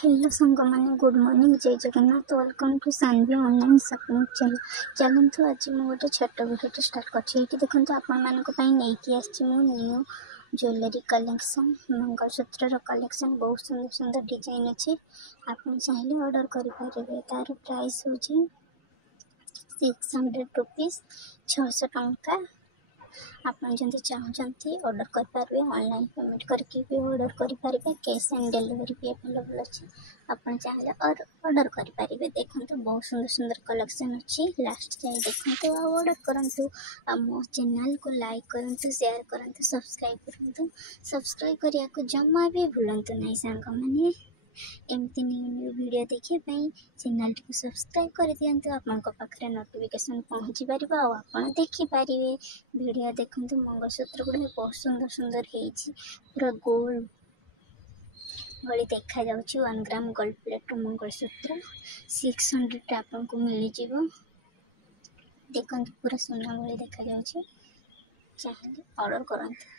Hello सांग मैंने good morning जय Jagannath welcome to Sanvi online shopping channel. चलतु आज मुझे गोटे छोट वीडियो स्टार्ट कर देखो आपण नहीं new jewellery collection mangalsutra collection बहुत सुंदर सुंदर डिजाइन अच्छे आप चाहिए ऑर्डर करेंगे। तार प्राइस हूँ 600 रुपीज 600 टंका। आपन जब चाहते ऑर्डर करेंगे ऑनलाइन पेमेंट करके भी ऑर्डर करेंगे कैश ऑन डिलीवरी भी अवेलेबल अच्छे आपन चाहिए और ऑर्डर करेंगे। देखो तो बहुत सुंदर सुंदर कलेक्शन अच्छी लास्ट जाए देखो और ऑर्डर करूँ। मो चैनल को लाइक करूँ शेयर करूँ सब्सक्राइब करूँ सब्सक्राइब करने को जमा भी भूलु नहीं सांग मैंने एमती न्यू न्यू वीडियो देखिए चैनल को सब्सक्राइब कर दिंतु आपण पाखे नोटिफिकेशन पहुँची पार आप देखिपारे वीडियो देखो। मंगलसूत्र गुड़ा बहुत सुंदर सुंदर है पूरा गोल्ड भली देखा जाउछि 1 ग्राम गोल्ड प्लेट मंगलसूत्र 600 आपन को मिल जिवो। देखो पूरा सोना भली देखा जाउछि चाहिए ऑर्डर करंतु।